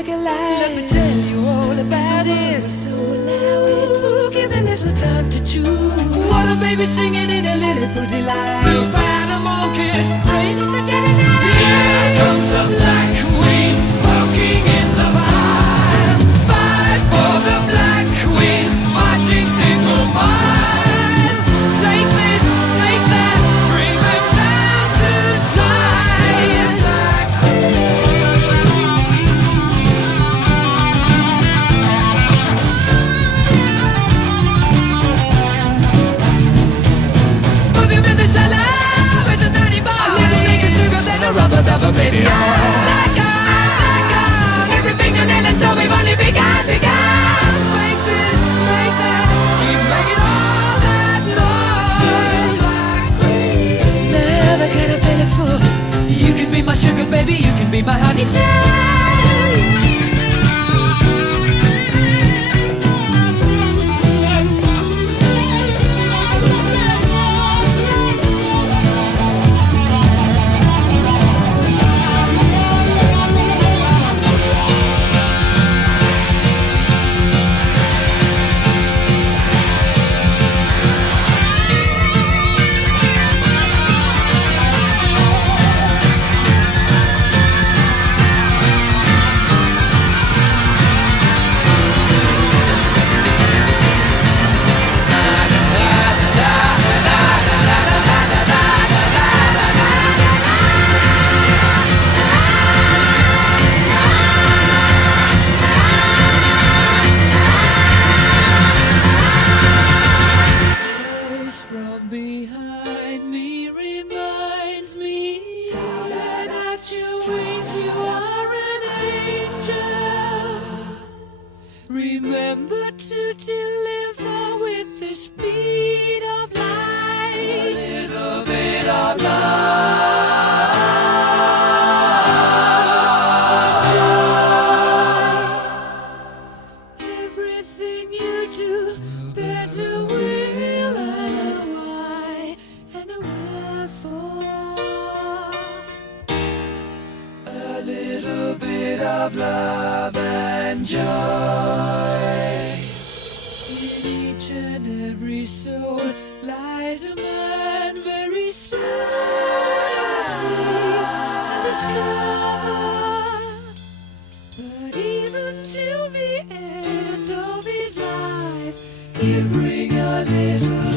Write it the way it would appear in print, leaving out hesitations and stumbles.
like a light. Let me tell you all about it. So allow it. Ooh, give me a little time to choose. What a baby singing in a Lilliput delight. Blue animal kiss, rain in the dead of night. Here comes the Black Queen, walking in the fire. Fight for the Black Queen, marching single file. Take this, take that, bring them down to size. Put them in the cellar with a 90 bar. A little nigga sugar, then a rubber dubber, baby. Black on, every fingernail and toe, we've only begun. Make this, make that, keep making all that noise. Never get a belly full. You can be my sugar, baby, you can be my honey child. From behind me reminds me, spread out your wings, you are an angel. Remember to deliver with the speed of light. A little bit of love. Everything you do bears a will and a why and a wherefore. A little bit of love and joy in each and every soul lies a man very slow to see and discover. But even till the end of his life, he'll bring a little